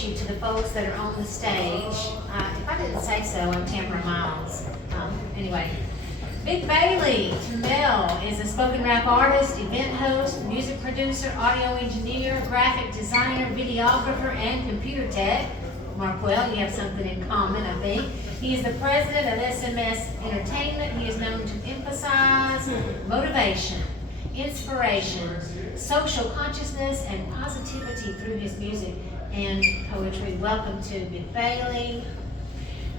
introduce you to the folks that are on the stage. If I didn't say so, I'm Tamara Miles. Anyway, Vic Bailey Tamel is a spoken rap artist, event host, music producer, audio engineer, graphic designer, videographer, and computer tech. Markwell, you have something in common, I think. He is the president of SMS Entertainment. He is known to emphasize motivation, inspiration, social consciousnage, and positivity through his music and poetry. Welcome to Vic Bailey.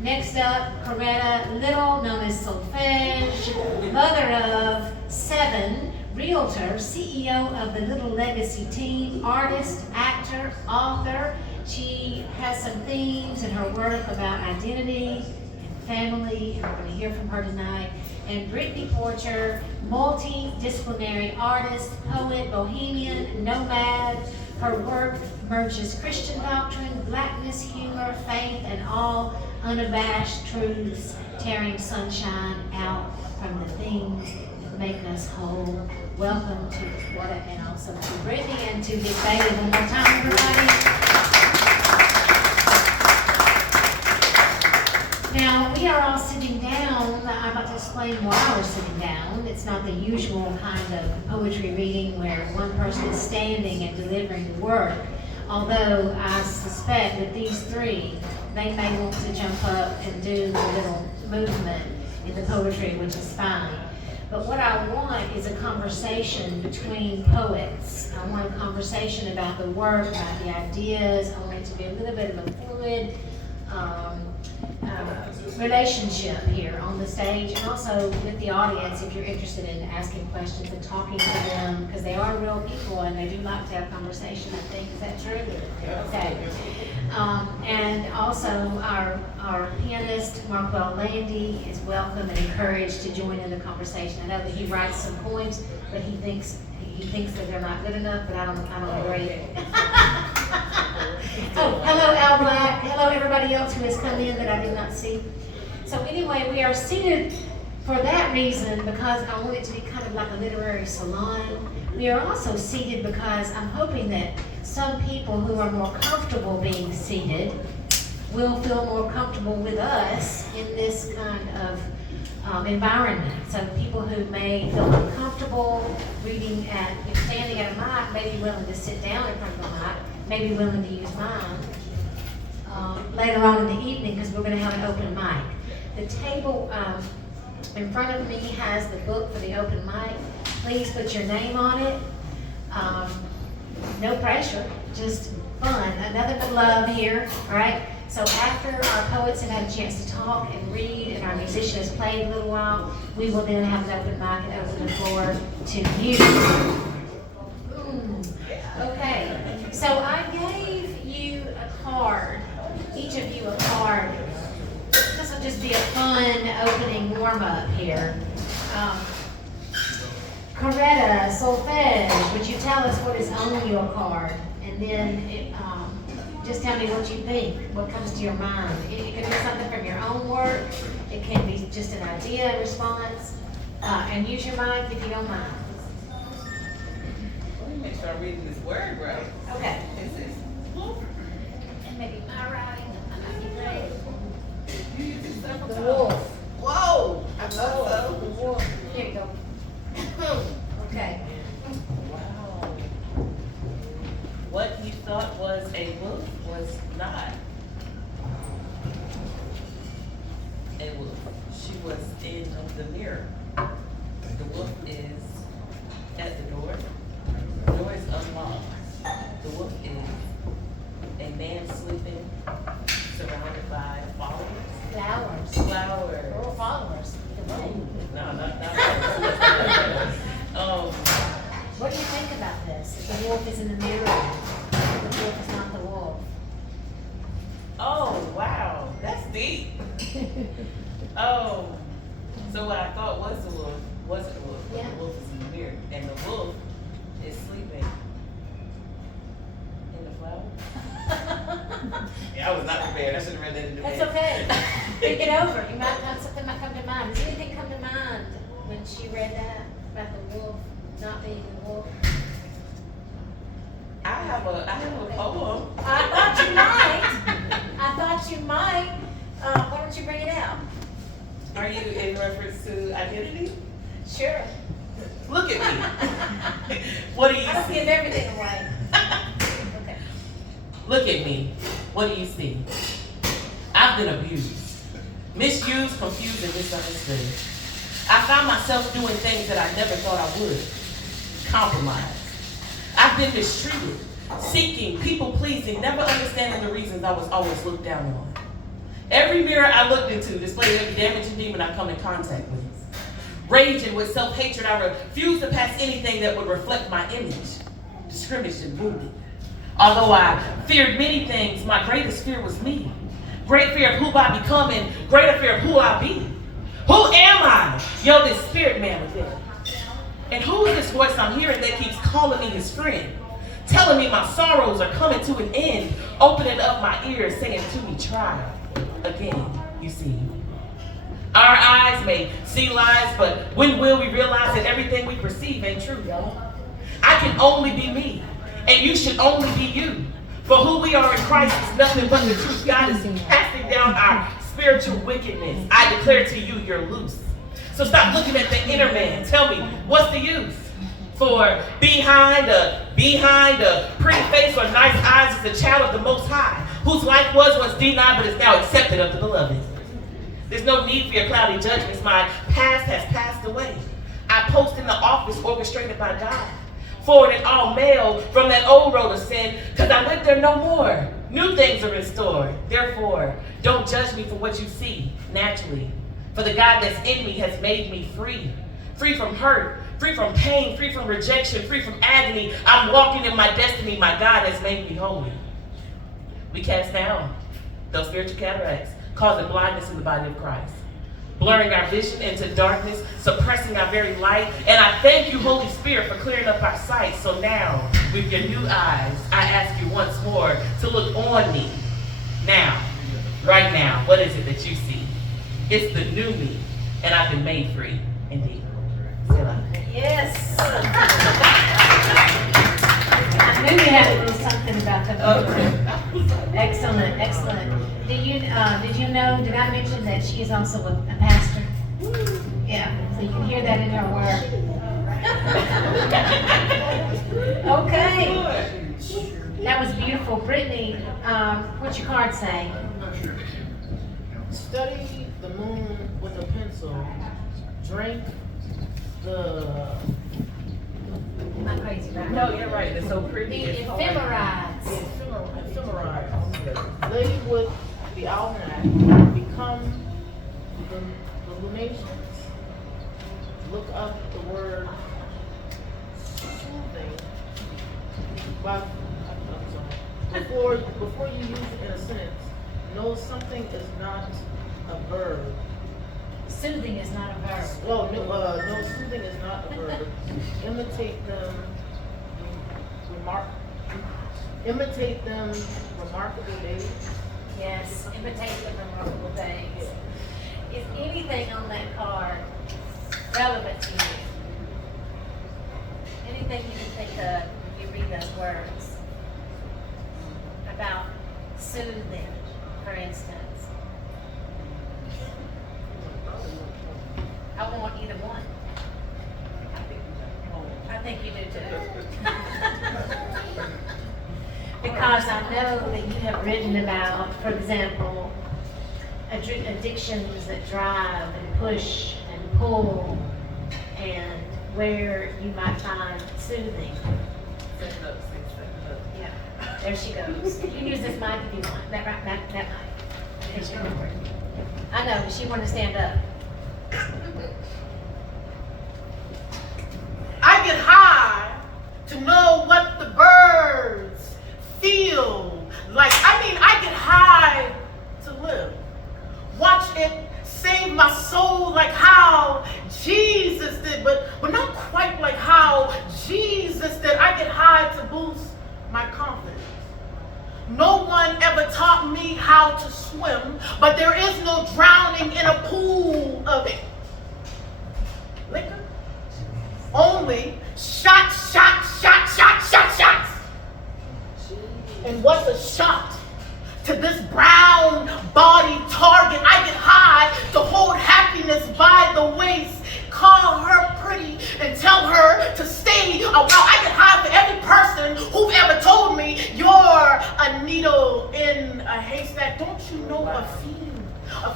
Next up, Coretta Little, known as Solfege, mother of 7, realtor, CEO of the Little Legacy team, artist, actor, author. She has some themes in her work about identity and family, and we're going to hear from her tonight. And Brittany Porcher, multidisciplinary artist, poet, bohemian, nomad. Her work merges Christian doctrine, blackness, humor, faith, and all unabashed truths, tearing sunshine out from the things that make us whole. Welcome to Coretta and also to Brittany and to Vic Bailey one more time, everybody. Now, we are all sitting down. I'm about to explain why we're sitting down. It's not the usual kind of poetry reading where one person is standing and delivering the work. Although I suspect that these three, they may want to jump up and do the little movement in the poetry, which is fine. But what I want is a conversation between poets. I want a conversation about the work, about the ideas. I want it to be a little bit of a fluid relationship here on the stage, and also with the audience if you're interested in asking questions and talking to them, because they are real people and they do like to have conversation, I think. Is that true? Okay. And also our pianist, Markwell Landy, is welcome and encouraged to join in the conversation. I know that he writes some poems, but he thinks that they're not good enough, but I don't agree. Oh, hello Al Black. Hello everybody else who has come in that I did not see. So anyway, we are seated for that reason because I want it to be kind of like a literary salon. We are also seated because I'm hoping that some people who are more comfortable being seated will feel more comfortable with us in this kind of environment. So people who may feel uncomfortable standing at a mic may be willing to sit down in front of a mic, may be willing to use mine later on in the evening because we're going to have an open mic. The table in front of me has the book for the open mic. Please put your name on it. No pressure, just fun. Another bit of love here, all right? So after our poets have had a chance to talk and read and our musician has played a little while, we will then have an open mic and open the floor to you. Okay, so I gave you a card, each of you a card. This will just be a fun opening warm-up here. Coretta, Solfege, would you tell us what is on your card? And then just tell me what you think, what comes to your mind. It could be something from your own work. It can be just an idea, response. And use your mic if you don't mind. Let me make sure I'm reading this word right. Okay. It says wolf. And maybe my writing, I might be great. You using several The times. wolf. Whoa! I thought so. The wolf. Here you go. Okay. Wow. What you thought was a wolf was not a wolf. She was in the mirror. The wolf is at the door. The door is unlocked. The wolf is a man sleeping, surrounded by flowers. Flowers. Flowers. Or followers. Either way. No, not flowers. What do you think about this? If the wolf is in the mirror, the wolf is not the wolf. Oh, wow, that's deep. So what I thought was the wolf wasn't the wolf, but Yeah. the wolf is in the mirror, and the wolf is sleeping in the flower. Yeah, I was not prepared. I should have read that in the That's okay. Think it over. Something might come to mind. Does anything come to mind when she read that about the wolf not being the wolf? I have a poem. I thought you might. reference to identity? Sure. Look at me. What do you I don't see? give everything away. Okay. Look at me. What do you see? I've been abused, misused, confused, and misunderstood. I found myself doing things that I never thought I would. Compromised. I've been mistreated, seeking, people-pleasing, never understanding the reasons I was always looked down on. Every mirror I looked into displayed every damaging demon I come in contact with. Raging with self-hatred, I refused to pass anything that would reflect my image. Discriminated and wounded. Although I feared many things, my greatest fear was me. Great fear of who I become and greater fear of who I be. Who am I? Yo, this spirit man within. And who is this voice I'm hearing that keeps calling me his friend? Telling me my sorrows are coming to an end. Opening up my ears, saying to me, try again, you see. Our eyes may see lies, but when will we realize that everything we perceive ain't true, y'all? I can only be me, and you should only be you. For who we are in Christ is nothing but the truth. God is casting down our spiritual wickedness. I declare to you, you're loose. So stop looking at the inner man. Tell me, what's the use? For behind a pretty face or nice eyes is a child of the Most High, whose life was once denied but is now accepted of the beloved. There's no need for your cloudy judgments. My past has passed away. I post in the office orchestrated by God. Forward in all mail from that old road of sin, because I live there no more. New things are in store. Therefore, don't judge me for what you see naturally. For the God that's in me has made me free. Free from hurt, free from pain, free from rejection, free from agony. I'm walking in my destiny. My God has made me holy. We cast down those spiritual cataracts, causing blindness in the body of Christ, blurring our vision into darkness, suppressing our very light. And I thank you, Holy Spirit, for clearing up our sight. So now, with your new eyes, I ask you once more to look on me. Now, right now, what is it that you see? It's the new me, and I've been made free, indeed. Selah. Yes. I knew you had a little something about the Excellent, excellent. Did you know, did I mention that she is also a pastor? Yeah, so you can hear that in her word. Okay. That was beautiful. Brittany, what's your card say? Study the moon with a pencil. Drink the... Am I crazy, right? No, you're right. It's so pretty. The ephemerides. Ephemerides. Lay with the almanac. Become the lunations. Look up the word soothing. Before you use it in a sentence, know something is not a verb. Soothing is not a verb. Oh, no, soothing is not a verb. Imitate them remarkable days. Yes, imitate the remarkable things. Is anything on that card relevant to you? Anything you can think of when you read those words? About soothing, for instance. I want either one. I think you do too. Because I know that you have written about, for example, addictions that drive and push and pull, and where you might find soothing. Yeah, there she goes. You can use this mic if you want. That mic. Okay, she can work. I know, she wanted to stand up. I get high to know what the birds feel like. I get high to live. Watch it save my soul like how Jesus did, but not quite like how Jesus did. I get high to boost my confidence. No one ever taught me how to swim, but there is no drowning in a pool of it. Liquor? Only shots. And what's a shot? to this brown body target. I get high to hold happiness by the waist, call her pretty and tell her to stay a while. I get high for every person who ever told me you're a needle in a haystack. Don't you know a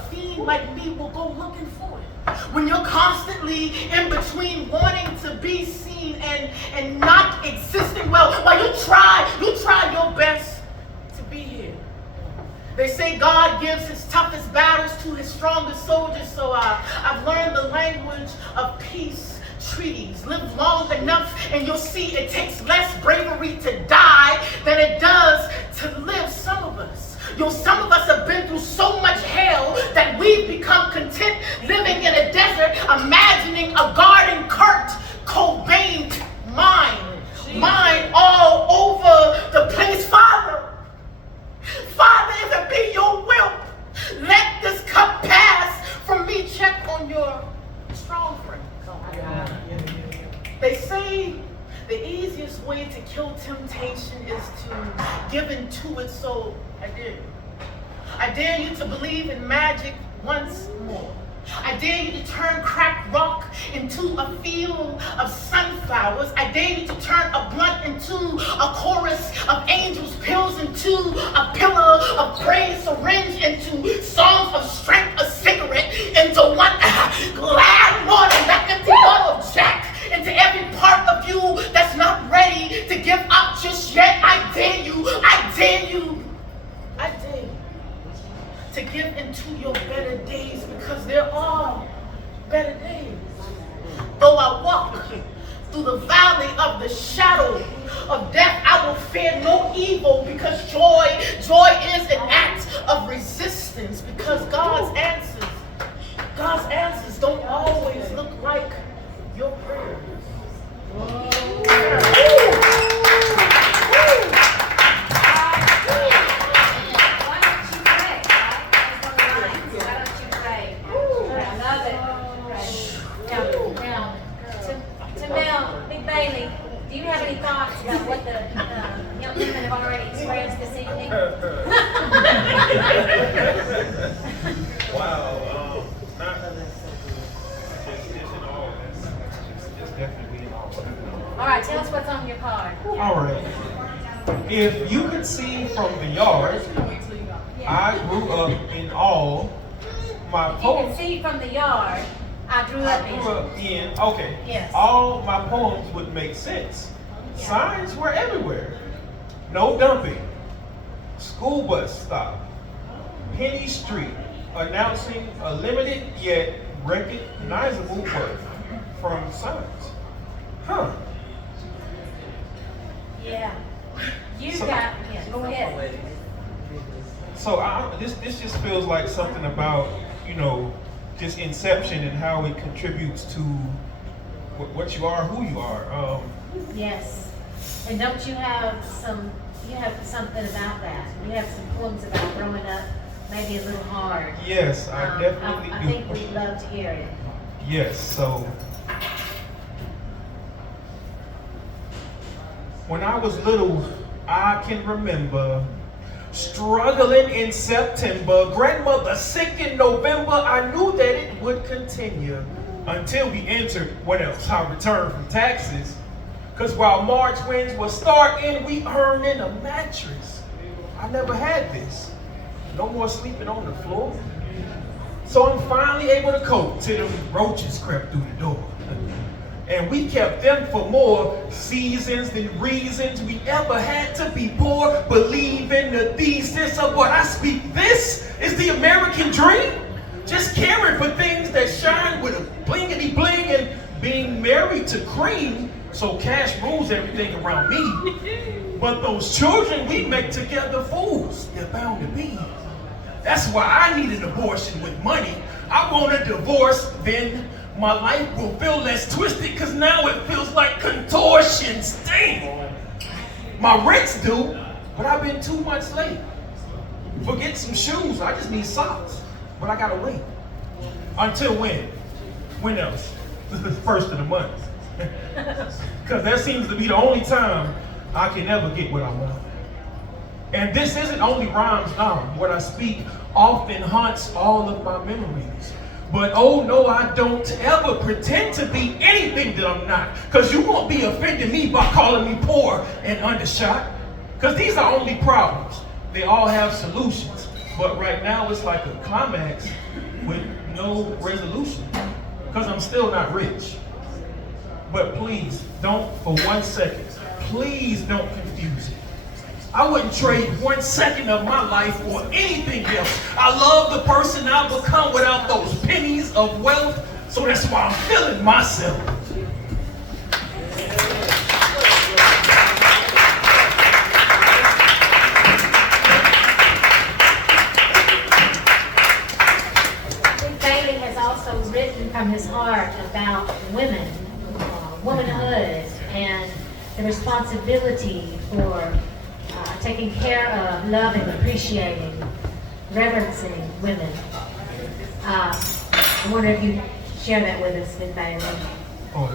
fiend like me will go looking for it? When you're constantly in between wanting to be seen and not existing well, while you try your best to be here. They say God gives his toughest battles to his strongest soldiers, so I've learned the language of peace treaties. Live long enough and you'll see it takes less bravery to die than it does to live. Some of us have been through so much hell that we've become content living in a desert, imagining a garden Kurt Cobain mine all over the place. Father, if it be your will, let this cup pass from me. Check on your strong friend. They say the easiest way to kill temptation is to give into it, so I dare you. I dare you to believe in magic once more. I dare you to turn cracked rock into a field of sunflowers. I dare you to turn a blunt into a chorus of angels, pills into a pillar of praise, syringe into songs of strength, a cigarette into one glad water, that empty bottle of Jack into every part of you that's not ready to give up just yet. I dare you to give into your better days, because there are better days. Though I walk through the valley of the shadow of death, I will fear no evil, because joy is an act of resistance, because God's answers don't always look like your prayers. Do you have any thoughts about what the young women have already expressed this evening? Wow, it's definitely all. All right, tell us what's on your card. All right. If you could see from the yard, I grew up in all. My If you poems. can see from the yard, I grew up in. Okay. Yes. All my poems would make sense. Yeah. Signs were everywhere. No dumping. School bus stop. Penny Street, announcing a limited yet recognizable work from signs. Huh. Yeah. So- Go ahead. So this just feels like something about, just inception and how it contributes to what you are, who you are. Yes. And don't you have something about that? You have some poems about growing up, maybe a little hard. Yes, I definitely I do. think we'd love to hear it. Yes, so when I was little, I can remember struggling in September, grandmother sick in November. I knew that it would continue until we entered, our return from taxes. Because while March winds were starting, we earning a mattress. I never had this. No more sleeping on the floor. So I'm finally able to cope till the roaches crept through the door. And we kept them for more seasons than reasons we ever had to be poor. Believe in the thesis of what I speak. This is the American dream. Just caring for things that shine with a blingity bling and being married to cream. So cash rules everything around me. But those children we make together, fools, they're bound to be. That's why I need an abortion with money. I want a divorce, then my life will feel less twisted, because now it feels like contortions. Dang! My rent's due, but I've been 2 months late. Forget some shoes, I just need socks. But I gotta wait. Until when? When else? The first of the month. Because that seems to be the only time I can ever get what I want. And this isn't only rhymes now. What I speak often haunts all of my memories. But oh no, I don't ever pretend to be anything that I'm not. Because you won't be offending me by calling me poor and undershot. Because these are only problems. They all have solutions. But right now it's like a climax with no resolution. Because I'm still not rich. But please, don't for 1 second, please don't confuse it. I wouldn't trade 1 second of my life for anything else. I love the person I've become without those pennies of wealth, so that's why I'm feeling myself. Bailey has also written from his heart about women, womanhood, and the responsibility for taking care of, loving, appreciating, reverencing women. I wonder if you share that with us, Miss Bailey. Oh,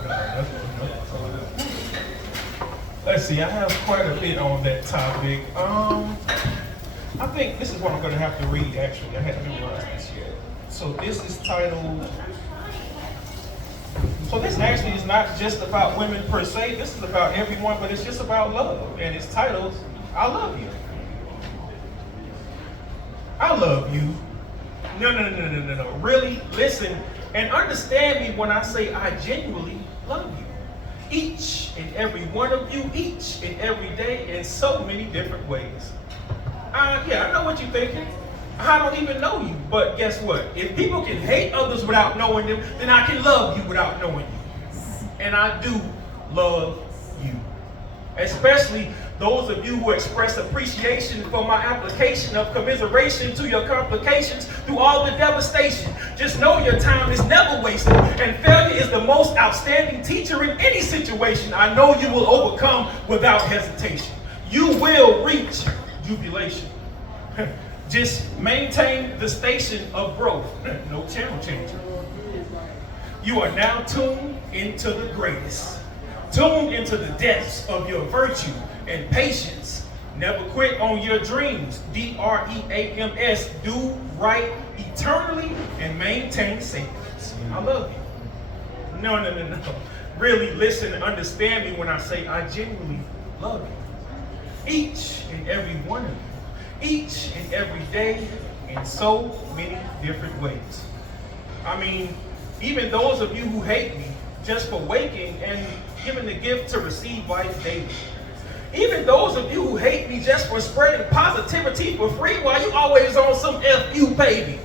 no. Let's see, I have quite a bit on that topic. I think this is what I'm going to have to read, actually. I hadn't memorized this yet. So this is titled... So this actually is not just about women per se. This is about everyone, but it's just about love. And it's titled, I Love You. I love you. No. Really, listen and understand me when I say I genuinely love you. Each and every one of you, each and every day, in so many different ways. Yeah, I know what you're thinking. I don't even know you, but guess what? If people can hate others without knowing them, then I can love you without knowing you. And I do love you. Especially those of you who express appreciation for my application of commiseration to your complications through all the devastation. Just know your time is never wasted, and failure is the most outstanding teacher in any situation. I know you will overcome without hesitation. You will reach jubilation. Just maintain the station of growth. No channel changer. You are now tuned into the greatest. Tuned into the depths of your virtue and patience. Never quit on your dreams. DREAMS. Do right eternally and maintain safety. I love you. No. Really listen and understand me when I say I genuinely love you. Each and every one of you. Each and every day in so many different ways. I mean, even those of you who hate me just for waking and giving the gift to receive life daily. Even those of you who hate me just for spreading positivity for free while you always on some F you baby.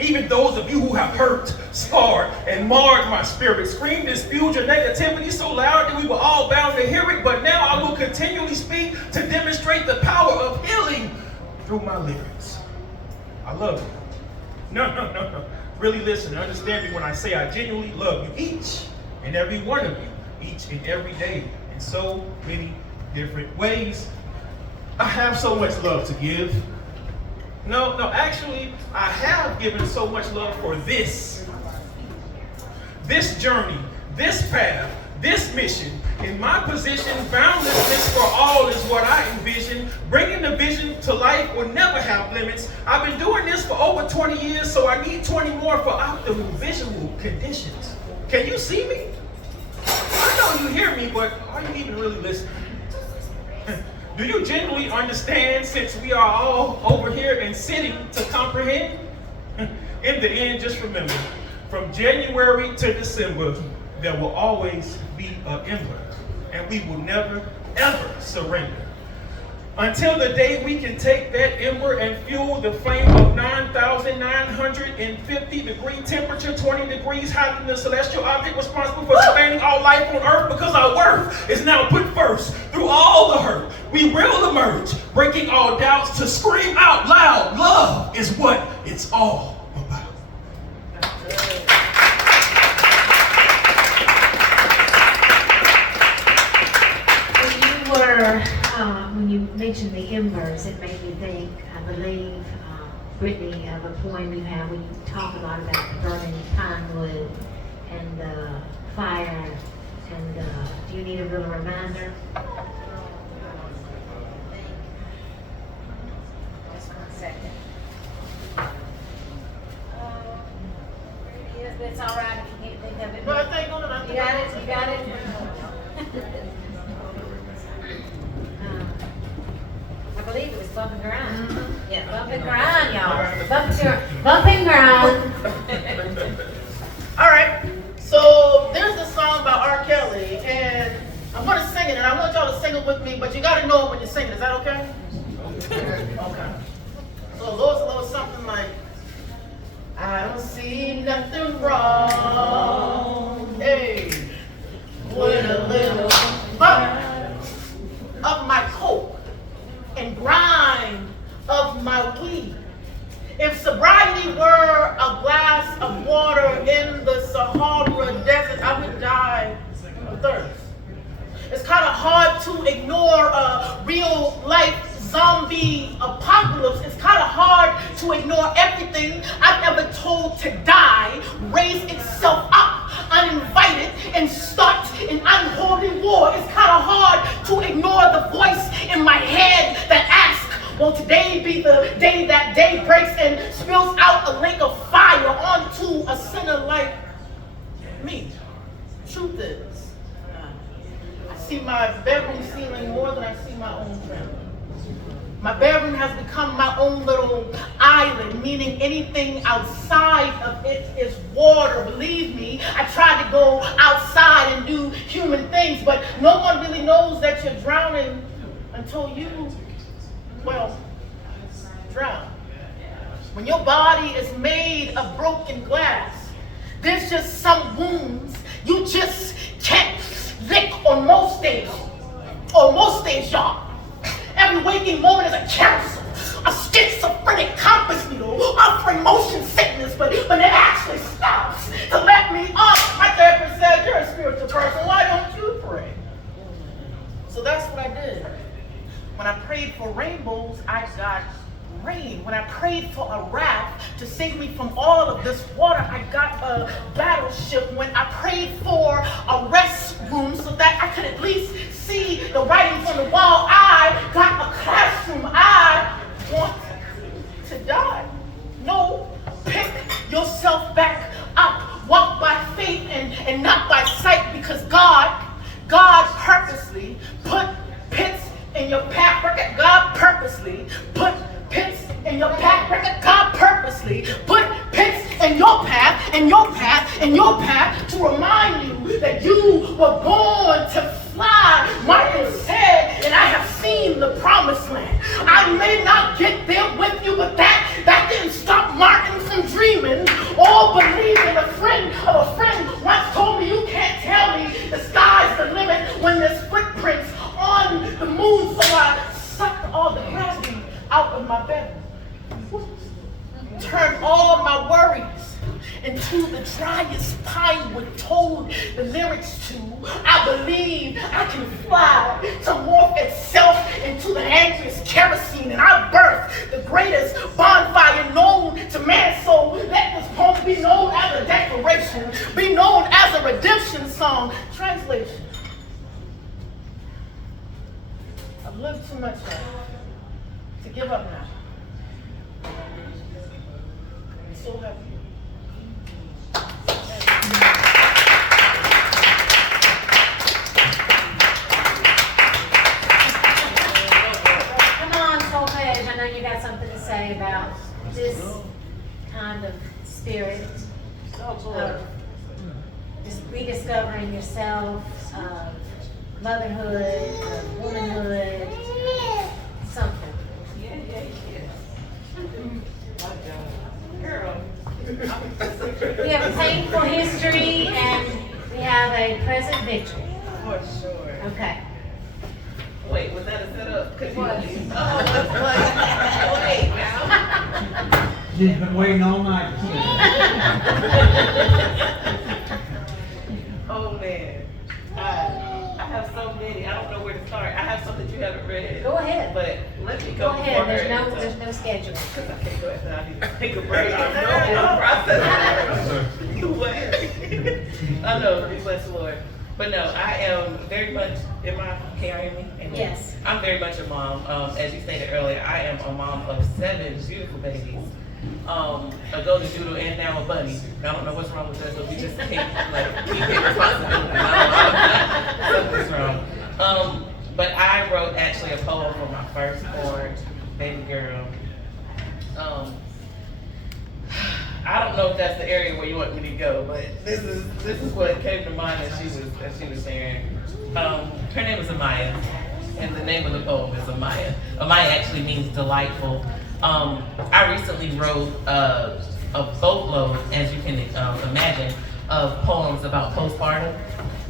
Even those of you who have hurt, scarred, and marred my spirit, screamed and spewed your negativity so loud that we were all bound to hear it, but now I will continually speak to demonstrate the power of healing through my lyrics. I love you. No. Really listen and understand me when I say I genuinely love you, each and every one of you, each and every day, in so many different ways. I have so much love to give. No, actually, I have given so much love for this journey, this path, this mission. In my position, boundlessness for all is what I envision. Bringing the vision to life will never have limits. I've been doing this for over 20 years, so I need 20 more for optimal visual conditions. Can you see me? I know you hear me, but are you even really listening? Do you genuinely understand, since we are all over here and sitting to comprehend? In the end, just remember, from January to December, there will always be an ember, and we will never, ever surrender. Until the day we can take that ember and fuel the flame of 9,950 degree temperature, 20 degrees hotter than the celestial object responsible for sustaining all life on earth, because our worth is now put first. Through all the hurt, we will emerge, breaking all doubts to scream out loud, love is what it's all about. When you mentioned the embers, it made me think, I believe, Brittany, of a poem you have where you talk a lot about the burning pine wood and the fire. And do you need a little reminder? it's all right if you can't think of it. No, I think on it. You got it, you got it? I believe it was Bump and Grind. Yeah, Bump and Grind, y'all. Bump and Grind. All right. So there's a song by R. Kelly, and I'm gonna sing it, and I want y'all to sing it with me, but you gotta know it when you sing it. Is that okay? Okay. So it goes a little something like, I don't see nothing wrong, hey, with a little bump of my coke and grind of my weed. If sobriety were a glass of water in the Sahara Desert, I would die of thirst. It's kind of hard to ignore a real life zombie apocalypse. It's kind of hard to ignore everything I've ever told to die, raise itself up uninvited, and start an unholy war. It's kind of hard to ignore the voice in my head that asks, will today be the day that day breaks and spills out a lake of fire onto a sinner like me? Truth is, I see my bedroom ceiling more than I see my own family. My bedroom has become my own little island, meaning anything outside of it is water. Believe me, I try to go outside and do human things, but no one really knows that you're drowning until you, well, drown. When your body is made of broken glass, there's just some wounds you just can't lick on most days. On most days, y'all. Every waking moment is a carousel, a schizophrenic compass needle, offering motion sickness, but it actually stops to let me up. My therapist said, you're a spiritual person, why don't you pray? So that's what I did. When I prayed for rainbows, I got rain. When I prayed for a raft to save me from all of this water, I got a battleship. When I prayed for a restroom so that I could at least see the writings on the wall, I got a classroom. I want to die. No, pick yourself back up. Walk by faith and not by sight, because God purposely put pits in your path. God purposely put pits in your path. God purposely put pits in your path, in your path, in your path, to remind you that you were born to fly. Martin said, and I have seen the promised land. I may not get there with you, but that didn't stop Martin from dreaming or believing. A friend of a friend once told me, you can't tell me the sky's the limit when there's footprints on the moon. So I sucked all the gravity out of my bedroom. Turned all my worries into the driest pine wood, told the lyrics to, I believe I can fly, to morph itself into the angriest kerosene, and I birthed the greatest bonfire known to man. So let this poem be known as a declaration, be known as a redemption song. Translation: I've lived too much life to give up now. So happy. Come on, Solfege, I know you got something to say about this kind of spirit of just rediscovering yourself, of motherhood, of womanhood, something. We have a painful history and we have a present victory. For sure. Okay. Wait, was that a setup? Cause Was. wait now. She's been waiting all night. Oh man, I have so many. I don't know where to start. I have some that you haven't read. Go ahead. But let me Go go ahead. before There's no schedule. Because I can't go after I need to take a break. I'm processing. What? I know, bless the Lord. But no, I am very much, can you hear me? Amen. Yes. I'm very much a mom. As you stated earlier, I am a mom of 7 beautiful babies. a golden doodle, and now a bunny. I don't know what's wrong with us, but we just can't, like, we take responsibility. Something's wrong. But I wrote actually a poem for my firstborn baby girl. I don't know if that's the area where you want me to go, but this is what came to mind as she was sharing. Her name is Amaya, and the name of the poem is Amaya. Amaya actually means delightful. I recently wrote a boatload, as you can imagine, of poems about postpartum.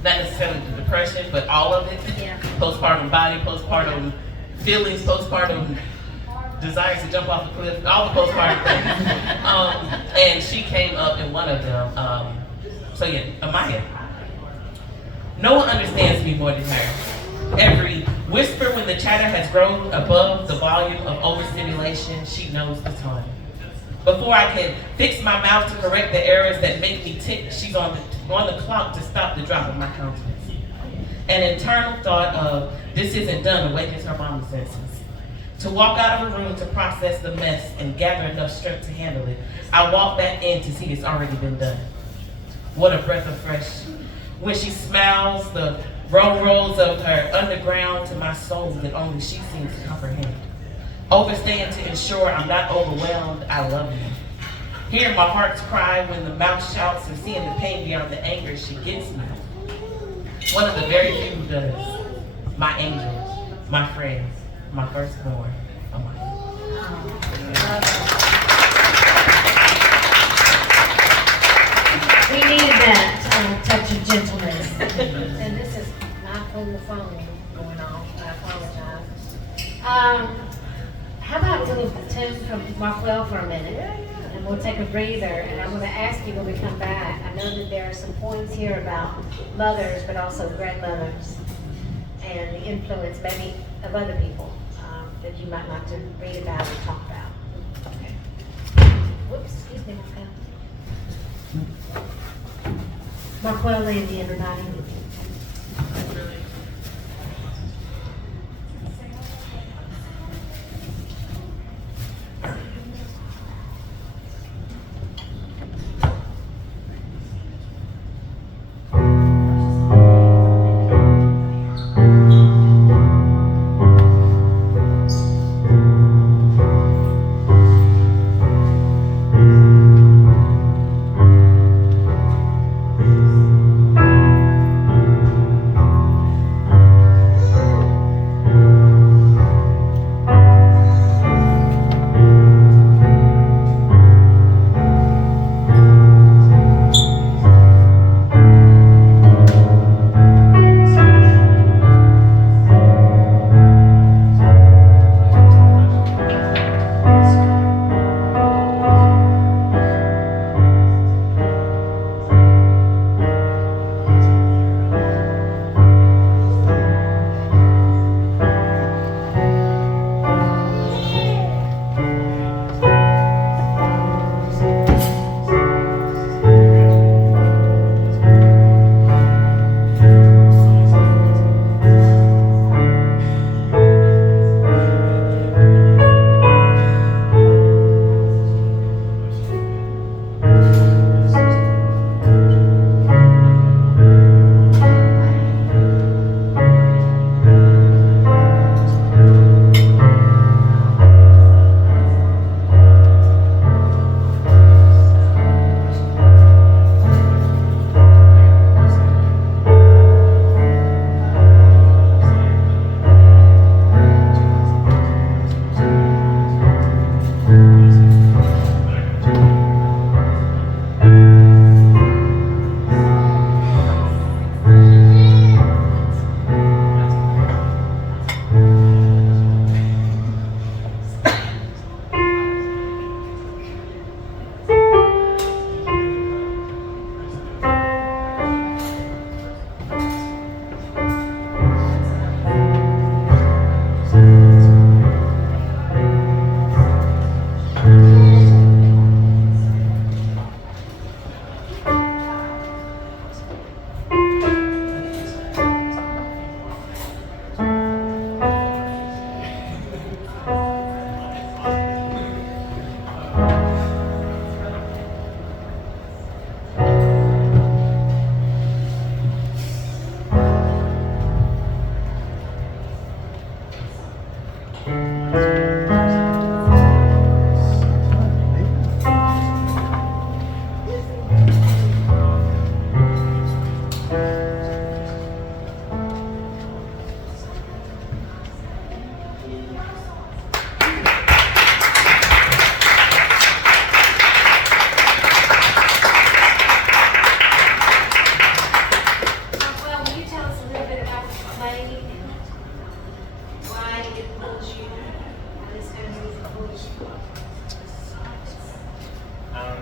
Not necessarily the depression, but all of it. Yeah. Postpartum body, postpartum feelings, postpartum desires to jump off a cliff, all the postpartum things. And she came up in one of them. So yeah, Amaya. No one understands me more than her. Every whisper when the chatter has grown above the volume of overstimulation, she knows the tone. Before I can fix my mouth to correct the errors that make me tick, she's on the clock to stop the drop of my countenance. An internal thought of this isn't done awakens her mama's senses. To walk out of a room to process the mess and gather enough strength to handle it, I walk back in to see it's already been done. What a breath of fresh. When she smiles, the rolls of her underground to my soul that only she seems to comprehend. Overstaying to ensure I'm not overwhelmed, I love you. Hearing my heart's cry when the mouth shouts and seeing the pain beyond the anger she gets me. One of the very few who does. My angel, my friend, my firstborn, Amaya. We needed that touch of gentleness. And this is not on the phone going on. I apologize. How about a little tune from Markwell for a minute? And we'll take a breather. And I'm going to ask you when we come back. I know that there are some points here about mothers, but also grandmothers, and the influence maybe of other people that you might like to read about and talk about. Okay. Whoops, excuse me, Markwell Landy, everybody.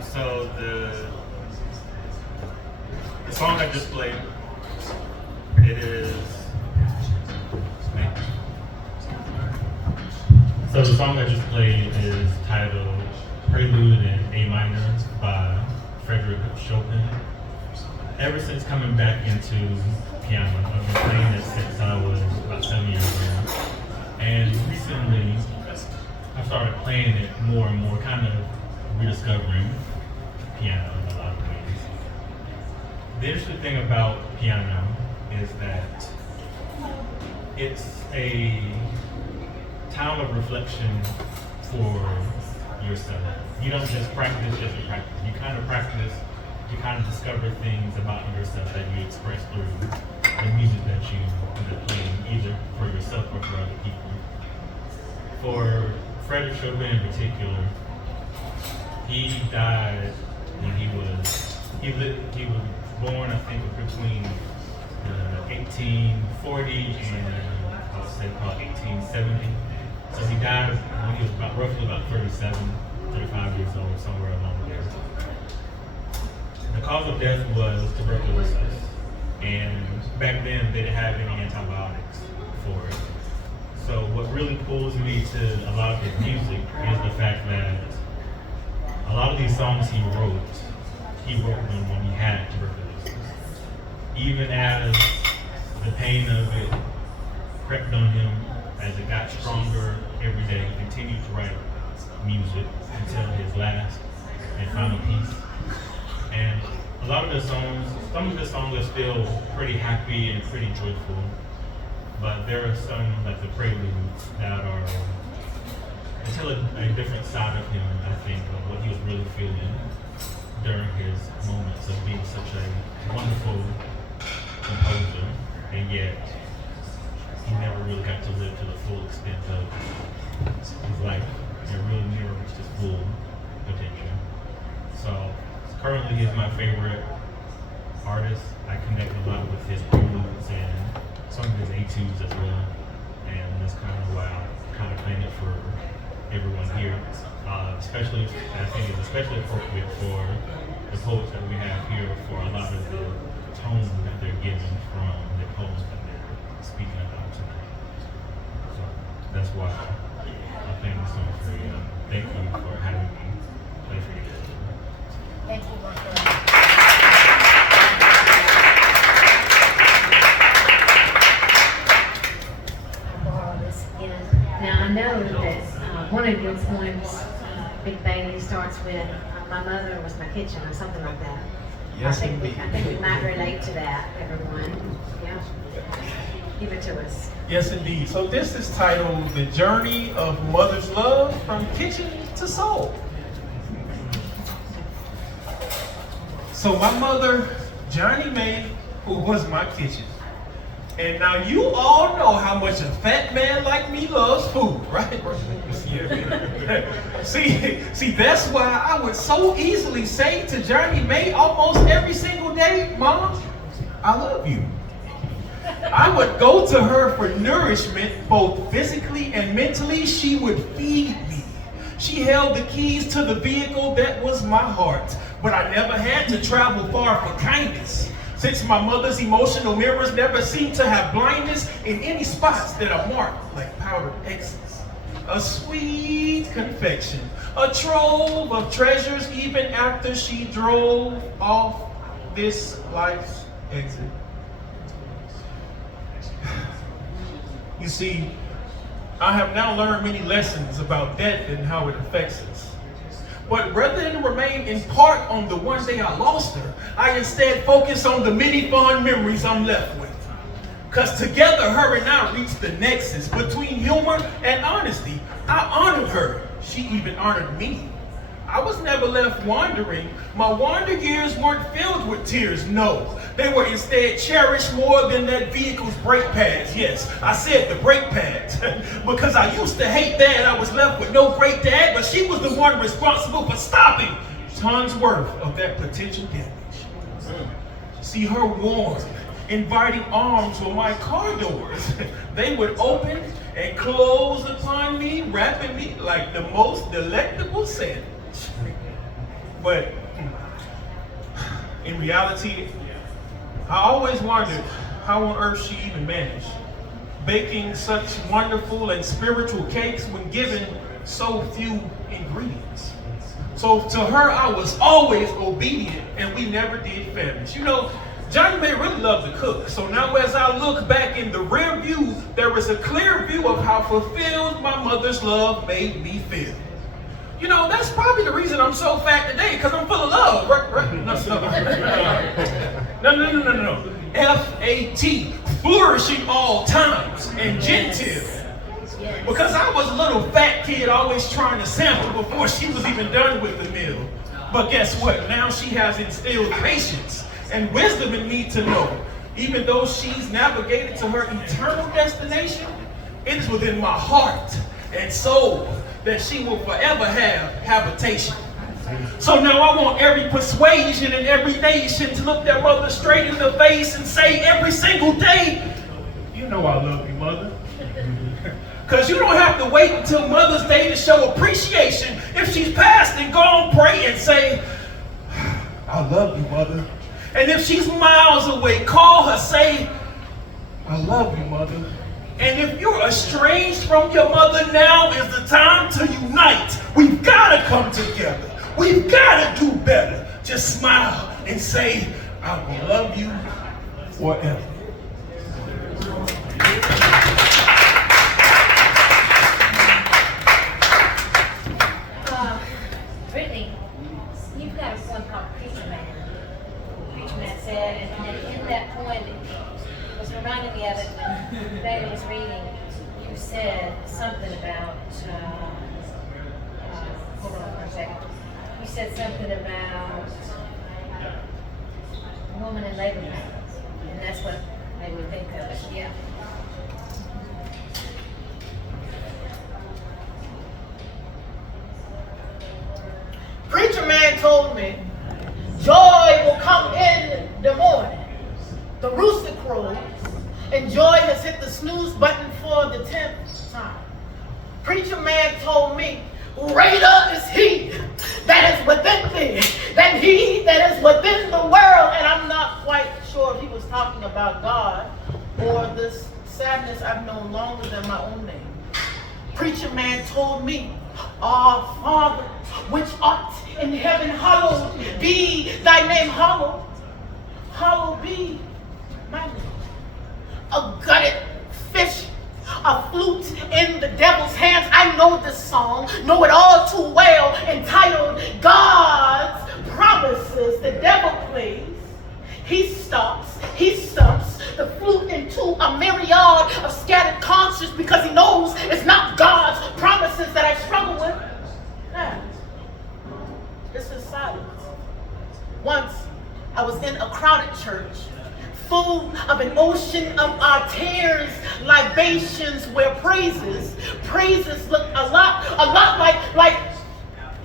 So the song I just played, it is. So the song I just played is titled Prelude in A Minor by Frederick Chopin. Ever since coming back into piano, I've been playing it since I was about 7 years old. And recently, I started playing it more and more, kind of rediscovering piano in a lot of ways. The interesting thing about piano is that it's a time of reflection for yourself. You don't just practice just to practice. You kind of practice, you kind of discover things about yourself that you express through the music that you end up playing, either for yourself or for other people. For Frederick Chopin in particular, he died when he was born, I think, between 1840 and I would say about 1870. So he died when he was roughly about 37, 35 years old, somewhere along there. The cause of death was tuberculosis, and back then they didn't have any antibiotics for it. So what really pulls me to a lot of his music is the fact that a lot of these songs he wrote them when he had tuberculosis. Even as the pain of it crept on him, as it got stronger every day, he continued to write music until his last and final piece. And a lot of the songs, some of the songs are still pretty happy and pretty joyful, but there are some, like the preludes, that are tell a different side of him, I think, of what he was really feeling during his moments of being such a wonderful composer, and yet he never really got to live to the full extent of his life. It really never reached his full potential. So currently he's my favorite artist. I connect a lot with his preludes and some of his etudes as well. And that's kind of why I kind of playing it for everyone here. Especially, I think it's especially appropriate for the poets that we have here, for a lot of the tone that they're giving from the poems that they're speaking about tonight. So that's why I'm playing this song for you. Thank you for having me play for you. Thank you, Porcher. Now I know that one of your poems, Big Bailey, starts with "My mother was my kitchen" or something like that. Yes, I indeed. think we might relate to that, everyone. Yeah, give it to us. Yes, indeed. So this is titled "The Journey of Mother's Love from Kitchen to Soul." So my mother, Johnny Mae, who was my kitchen. And now you all know how much a fat man like me loves food, right? See, that's why I would so easily say to Johnny Mae almost every single day, "Mom, I love you." I would go to her for nourishment, both physically and mentally. She would feed me. She held the keys to the vehicle that was my heart, but I never had to travel far for kindness, since my mother's emotional mirrors never seemed to have blindness in any spots that are marked like powdered X's. A sweet confection, a trove of treasures even after she drove off this life's exit. You see, I have now learned many lessons about death and how it affects us. But rather than remain in part on the one day I lost her, I instead focus on the many fond memories I'm left with. Because together, her and I reached the nexus between humor and honesty. I honored her. She even honored me. I was never left wandering. My wander years weren't filled with tears, no. They were instead cherished more than that vehicle's brake pads. Yes, I said the brake pads. Because I used to hate that I was left with no great dad, but she was the one responsible for stopping tons worth of that potential damage. See her warm, inviting arms were my car doors. They would open and close upon me, wrapping me like the most delectable sandwich. But in reality, I always wondered how on earth she even managed baking such wonderful and spiritual cakes when given so few ingredients. So to her, I was always obedient, and we never did famish. You know, Johnny May really loved to cook. So now as I look back in the rear view, there is a clear view of how fulfilled my mother's love made me feel. You know, that's probably the reason I'm so fat today, because I'm full of love. Right? No. F-A-T, flourishing all times, and genteel. Because I was a little fat kid always trying to sample before she was even done with the meal. But guess what? Now she has instilled patience and wisdom in me to know, even though she's navigated to her eternal destination, it is within my heart and soul that she will forever have habitation. So now I want every persuasion and every nation to look their mother straight in the face and say every single day, you know I love you, mother. Because you don't have to wait until Mother's Day to show appreciation. If she's passed, then go and pray and say, I love you, mother. And if she's miles away, call her, say, I love you, mother. And if you're estranged from your mother, now is the time to unite. We've got to come together. We've got to do better. Just smile and say, I will love you forever. Brittany, you've got a poem called Preacher Man. Preacher Man said, and in that poem, it was reminding me of it when Bailey was reading. You said something about, hold on for a second. You said something about a woman in labor pains, and that's what made me think of it. Yeah. Preacher Man told me, joy will come in the morning. The rooster crows, and joy has hit the snooze button for the 10th time. Preacher Man told me, greater is he that is within thee than he that is within the world. And I'm not quite sure if he was talking about God or this sadness I've known longer than my own name. Preacher Man told me, our Father, which art in heaven, hallowed be thy name. Hallowed be my name. A gutted fish, a flute in the devil's hands. I know this song, know it all too well, entitled God's Promises. The devil plays, he stomps the flute into a myriad of scattered concerts because he knows it's not God's promises that I struggle with. Yeah. This is silence. Once I was in a crowded church, full of an ocean of our tears, libations where praises look a lot like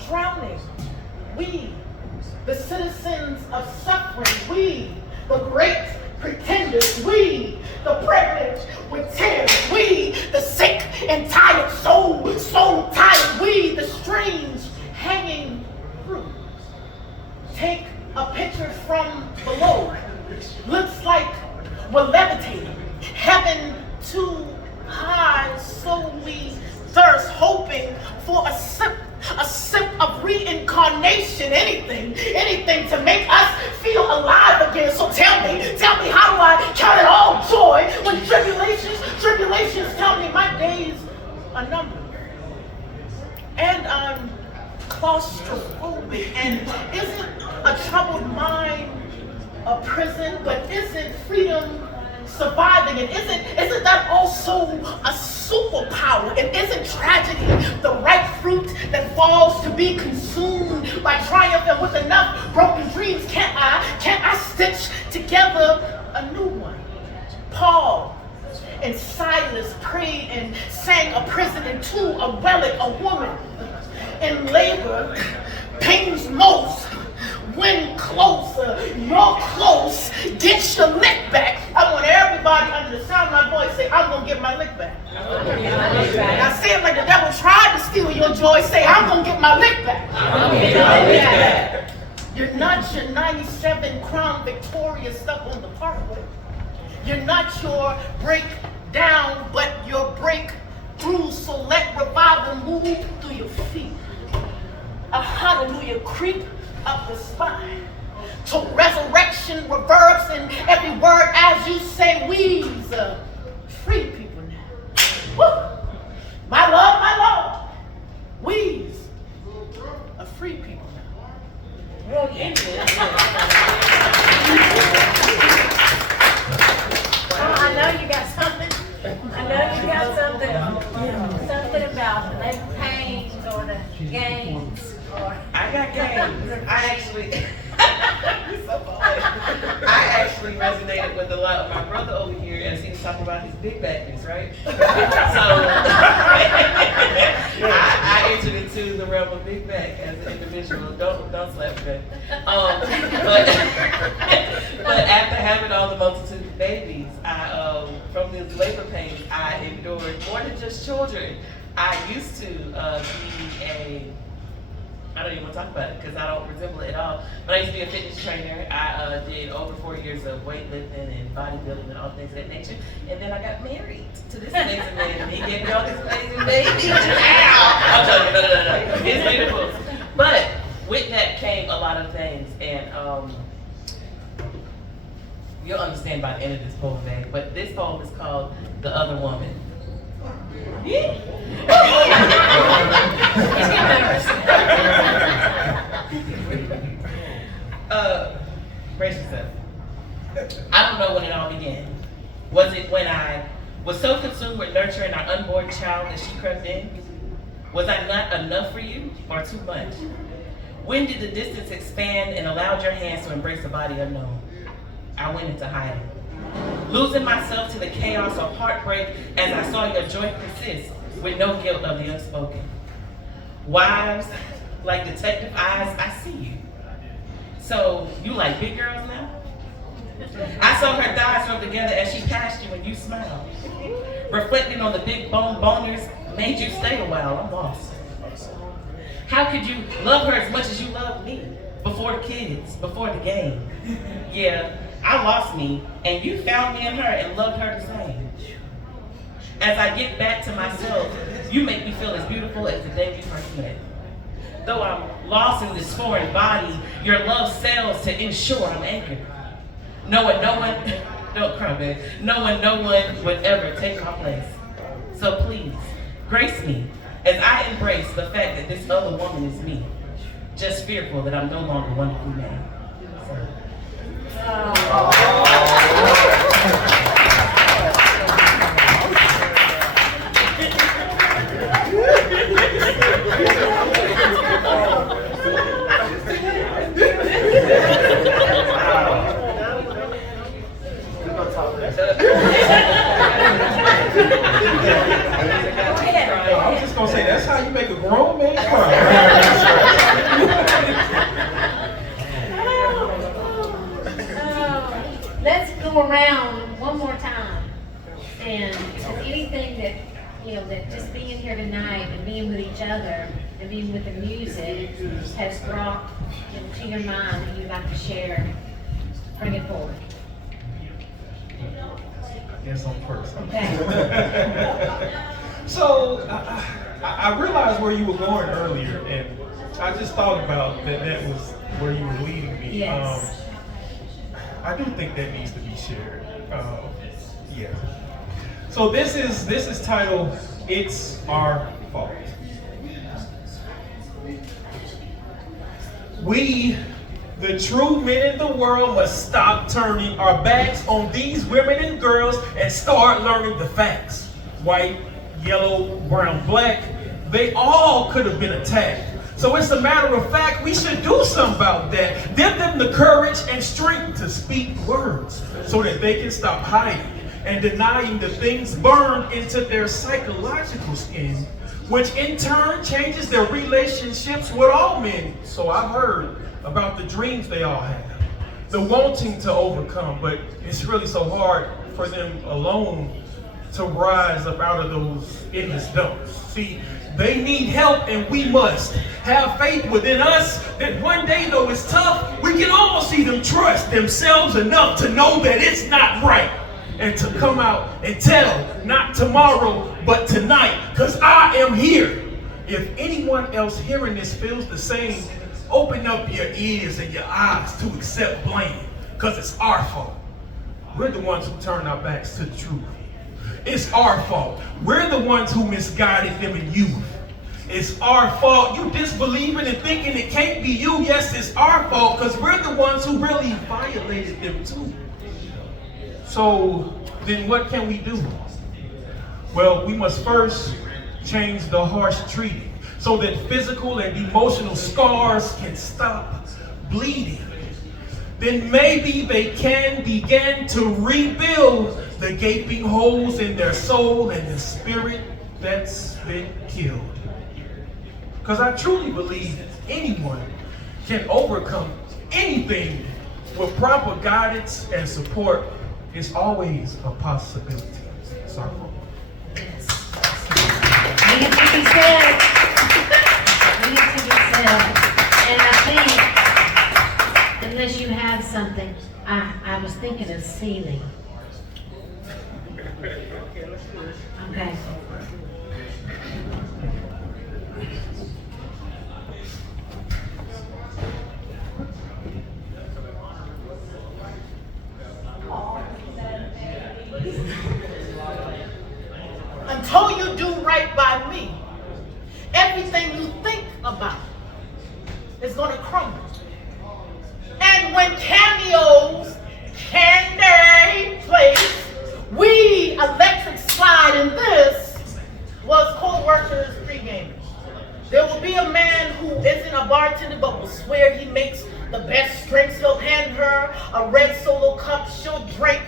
drowning. We, the citizens of suffering, we, the great pretenders, we, the pregnant with tears, we, the sick and tired, so tired, we, the strange hanging fruit. Take a picture from below. Looks like we're levitating, heaven too high, so we thirst, hoping for a sip of reincarnation, anything to make us feel alive again. So tell me, how do I count it all joy when tribulations tell me my days are numbered? And I'm claustrophobic, and isn't a troubled mind a prison? But isn't freedom surviving? And isn't that also a superpower? And isn't tragedy the ripe fruit that falls to be consumed by triumph? And with enough broken dreams, can't I stitch together a new one? Paul and Silas prayed and sang a prison into a relic, a woman in labor pains most when closer. You're close, get your lick back. I want everybody under the sound of my voice say, I'm gonna get my lick back. Now say it like the devil tried to steal your joy. Say, I'm gonna get my lick back. found victorious stuff on the parkway. You're not your breakdown, but your breakthrough. So let revival move through your feet. A hallelujah creep up the spine. To resurrection reverbs in every word as you say weaves. Free people now. Woo! My Lord, weaves. A free people now. Well, yeah. I know you got something. I know you got something. Something about the labor pains or the games. I got games. I actually resonated with a lot of my brother over here as he was talking about his big backness, right? So I entered into the realm of big back as an individual. Don't slap me. But after having all the multitude of babies, from the labor pains, I endured more than just children. I used to be I don't even want to talk about it because I don't resemble it at all. But I used to be a fitness trainer. I did over 4 years of weightlifting and bodybuilding and all things of that nature. And then I got married to this amazing man. And he gave me all these amazing babies. I'm joking. No. It's beautiful. But with that came a lot of things. And you'll understand by the end of this poem, babe. But this poem is called The Other Woman. Brace yourself. I don't know when it all began. Was it when I was so consumed with nurturing our unborn child that she crept in? Was I not enough for you or too much? When did the distance expand and allowed your hands to embrace a body unknown? I went into hiding, losing myself to the chaos of heartbreak as I saw your joy persist with no guilt of the unspoken. Wives, like detective eyes, I see you. So, you like big girls now? I saw her thighs rub together as she passed you and you smiled. Reflecting on the big boners made you stay a while. I'm lost. How could you love her as much as you loved me? Before the kids, before the game. Yeah, I lost me, and you found me in her and loved her the same. As I get back to myself, you make me feel as beautiful as the day we first met. Though I'm lost in this foreign body, your love sails to ensure I'm anchored. Knowing no one, don't cry, babe. Knowing no one would ever take my place. So please, grace me as I embrace the fact that this other woman is me. Just fearful that I'm no longer wonderfully made. I was just gonna say, that's how you make a grown man cry. Let's go around one more time. And if there's anything that, that just being here tonight and being with each other and being with the music has brought to your mind that you'd like to share, bring it forward. I guess I'm first. Okay. So, I realized where you were going earlier, and I just thought about that was where you were leading me. Yes. I do think that needs to be shared. Yeah. So this is titled "It's Our Fault." We, the true men in the world, must stop turning our backs on these women and girls and start learning the facts. White, yellow, brown, black, they all could have been attacked. So it's a matter of fact, we should do something about that. Give them the courage and strength to speak words so that they can stop hiding and denying the things burned into their psychological skin, which in turn changes their relationships with all men. So I've heard about the dreams they all have, the wanting to overcome, but it's really so hard for them alone to rise up out of those endless dumps. See, They need help, and we must have faith within us that one day, though it's tough, we can all see them trust themselves enough to know that it's not right. And to come out and tell, not tomorrow, but tonight, because I am here. If anyone else hearing this feels the same, open up your ears and your eyes to accept blame, because it's our fault. We're the ones who turn our backs to the truth. It's our fault. We're the ones who misguided them in youth. It's our fault. You disbelieving and thinking it can't be you. Yes, it's our fault, because we're the ones who really violated them too. So then what can we do? Well, we must first change the harsh treating so that physical and emotional scars can stop bleeding. Then maybe they can begin to rebuild the gaping holes in their soul and the spirit that's been killed. Because I truly believe anyone can overcome anything with proper guidance and support. It's always a possibility. Sorry. Yes. Needed to be said. Needed to be said. And I think, unless you have something, I was thinking of ceiling. Okay. Until you do right by me, everything you think about is going to crumble. And when cameos can take place, we electric slide in this was co-workers pre-gaming. There will be a man who isn't a bartender but will swear he makes the best drinks. He'll hand her a red Solo cup, she'll drink.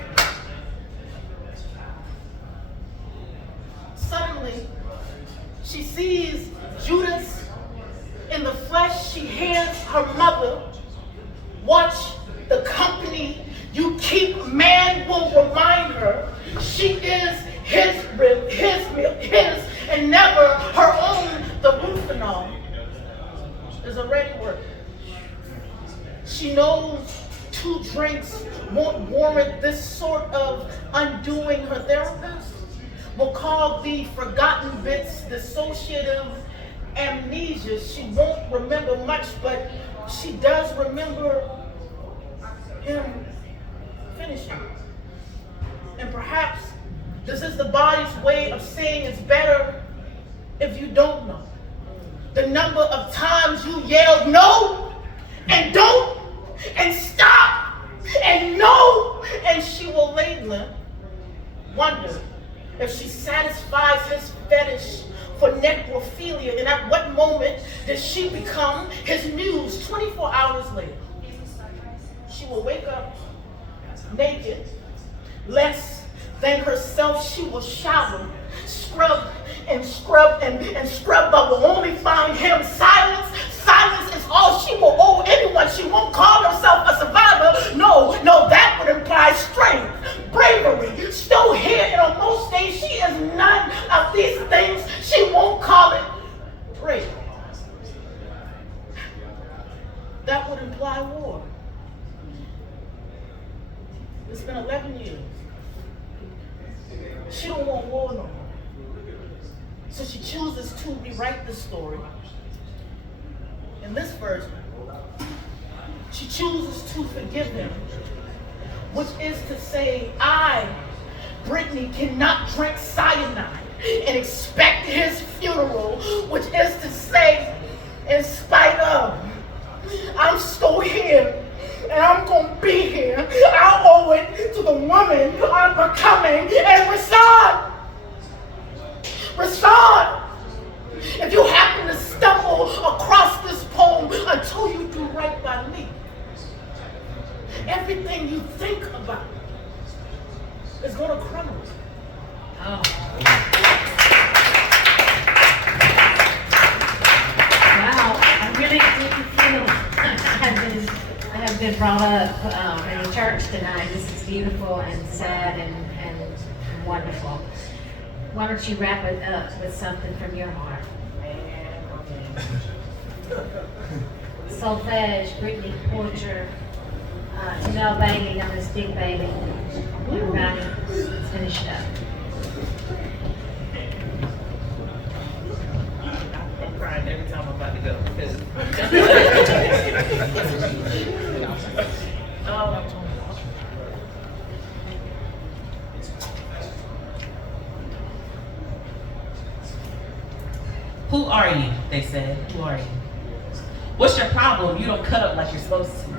Suddenly, she sees Judas in the flesh. She hears her mother. Watch the company you keep. Man will remind her she is his rib, his meal, his, and never her own. The Rufinol is already working. She knows 2 drinks won't warrant this sort of undoing. Her therapist will call the forgotten bits dissociative amnesia. She won't remember much, but she does remember him finishing. And perhaps this is the body's way of saying it's better if you don't know. The number of times you yelled no, and don't, and stop, and no, and she will lay limp, wonder if she satisfies his fetish for necrophilia, and at what moment does she become his muse? 24 hours later, she will wake up naked, less than herself. She will shower, scrub and scrub and scrub, but will only find him. Silence is all she will owe anyone. She won't call herself a survivor. No, that would imply strength, bravery. Still here, and on most days she is none of these things. She won't call it brave. That would imply war. It's been 11 years. She don't want war no more. So she chooses to rewrite the story. In this version, she chooses to forgive him, which is to say, I, Brittany, cannot drink cyanide and expect his funeral, which is to say, in spite of, I'm still here, and I'm gonna be here. I owe it to the woman I'm becoming, and Rashawn, if you happen to stumble across this poem until you do right by me, everything you think about is gonna crumble. Oh. Wow, I really didn't feel I have been brought up in the church tonight. This is beautiful and sad and wonderful. Why don't you wrap it up with something from your heart? Solfege, Brittany, Porcher, Tamara Bailey, known as Big Bailey. Everybody, let's finish it up. I'm crying every time I'm about to go. Because who are you? They said. Who are you? What's your problem? You don't cut up like you're supposed to.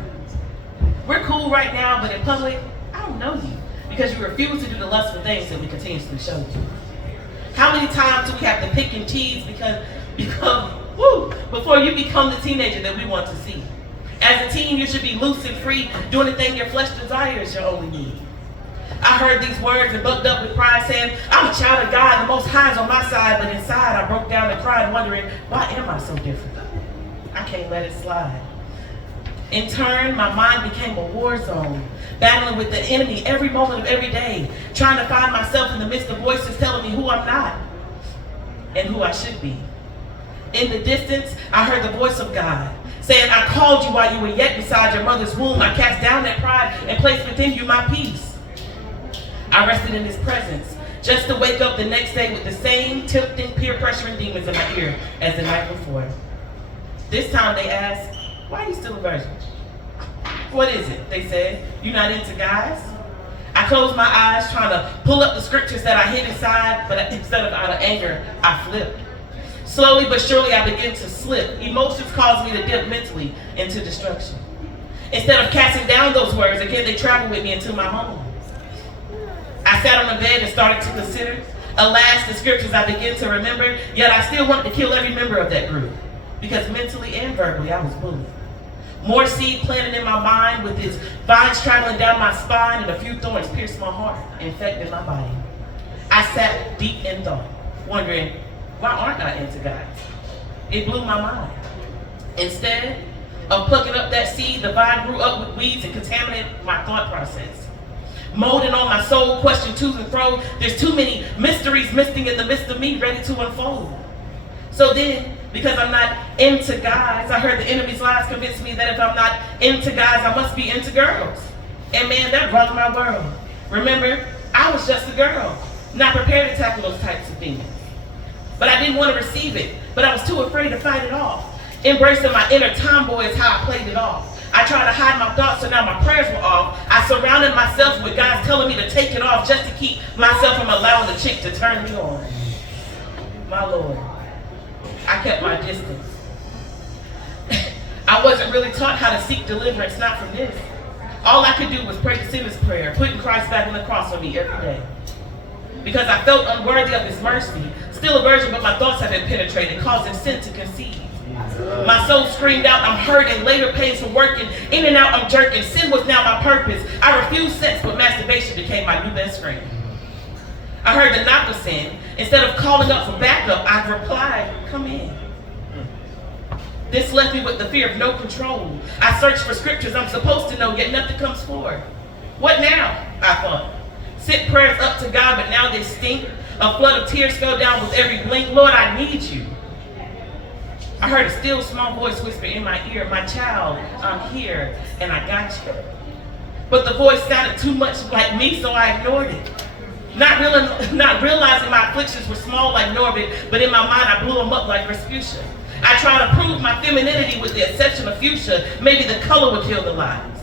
We're cool right now, but in public, I don't know you because you refuse to do the lustful things that we continuously show you. How many times do we have to pick and choose before you become the teenager that we want to see? As a teen, you should be loose and free, doing the thing your flesh desires your only need. I heard these words and bucked up with pride saying, I'm a child of God, the Most High is on my side, but inside I broke down and cried wondering, why am I so different? I can't let it slide. In turn, my mind became a war zone, battling with the enemy every moment of every day, trying to find myself in the midst of voices telling me who I'm not and who I should be. In the distance, I heard the voice of God saying, I called you while you were yet beside your mother's womb. I cast down that pride and placed within you my peace. I rested in his presence, just to wake up the next day with the same tempting, peer-pressuring demons in my ear as the night before. This time they asked, why are you still a virgin? What is it? They said, you not into guys? I closed my eyes trying to pull up the scriptures that I hid inside, but instead of out of anger, I flipped. Slowly but surely I began to slip. Emotions caused me to dip mentally into destruction. Instead of casting down those words, again they traveled with me into my home. I sat on the bed and started to consider. Alas, the scriptures I began to remember, yet I still wanted to kill every member of that group. Because mentally and verbally I was bullied. More seed planted in my mind with its vines traveling down my spine and a few thorns pierced my heart, infected my body. I sat deep in thought, wondering, why aren't I into guys? It blew my mind. Instead of plucking up that seed, the vine grew up with weeds and contaminated my thought process. Molding on my soul, question to and fro, there's too many mysteries misting in the midst of me ready to unfold. So then, because I'm not into guys, I heard the enemy's lies convince me that if I'm not into guys, I must be into girls. And man, that rocked my world. Remember, I was just a girl, not prepared to tackle those types of demons. But I didn't want to receive it, but I was too afraid to fight it off. Embracing my inner tomboy is how I played it off. I tried to hide my thoughts, so now my prayers were off. I surrounded myself with guys telling me to take it off just to keep myself from allowing the chick to turn me on. My Lord. I kept my distance. I wasn't really taught how to seek deliverance, not from this. All I could do was pray the sinner's prayer, putting Christ back on the cross for me every day. Because I felt unworthy of his mercy. Still a virgin, but my thoughts have been penetrated, causing sin to conceive. My soul screamed out, I'm hurting, later pains from working, in and out I'm jerking. Sin was now my purpose. I refused sex, but masturbation became my new best friend. I heard the knock of sin. Instead of calling up for backup, I replied, come in. This left me with the fear of no control. I searched for scriptures I'm supposed to know, yet nothing comes forward. What now? I thought. Sent prayers up to God, but now they stink. A flood of tears fell down with every blink. Lord, I need you. I heard a still small voice whisper in my ear, my child, I'm here, and I got you. But the voice sounded too much like me, so I ignored it. Not realizing my afflictions were small like Norbit, but in my mind I blew them up like Rasputia. I tried to prove my femininity with the exception of fuchsia. Maybe the color would kill the lies.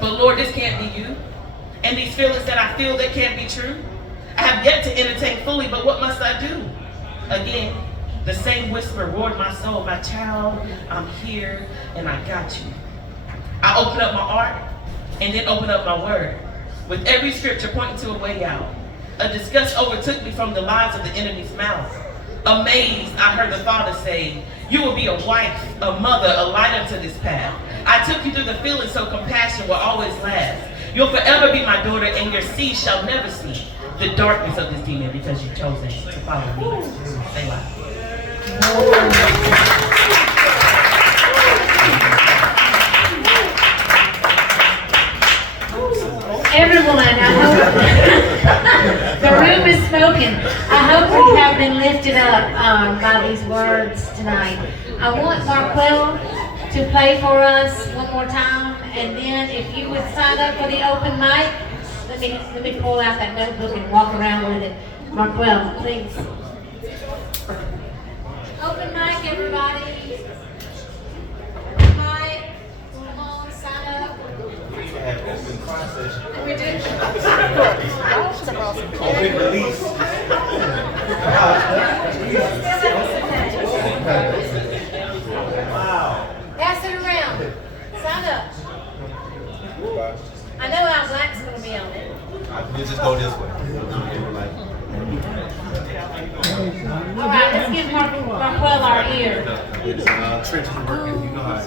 But Lord, this can't be you. And these feelings that I feel, that can't be true. I have yet to entertain fully, but what must I do? Again, the same whisper roared my soul, my child, I'm here and I got you. I opened up my art and then opened up my word, with every scripture pointing to a way out. A disgust overtook me from the lies of the enemy's mouth. Amazed, I heard the Father say, you will be a wife, a mother, a light unto this path. I took you through the feelings so compassion will always last. You'll forever be my daughter, and your seed shall never see the darkness of this demon because you've chosen to follow me. Say loud. Everyone, I hope the room is smoking. I hope we have been lifted up. up by these words tonight. I want Marquel to play for us one more time, and then if you would sign up for the open mic, let me pull out that notebook and walk around with it. Marquel, please. Open mic, everybody. Open mic. Come on, sign up. We do. Open release. Wow. Pass it around. Sign up. I know Al Black's going to be on it. We'll just go this way. All right, let's give Marquel our ear. It's trenches working. You know how.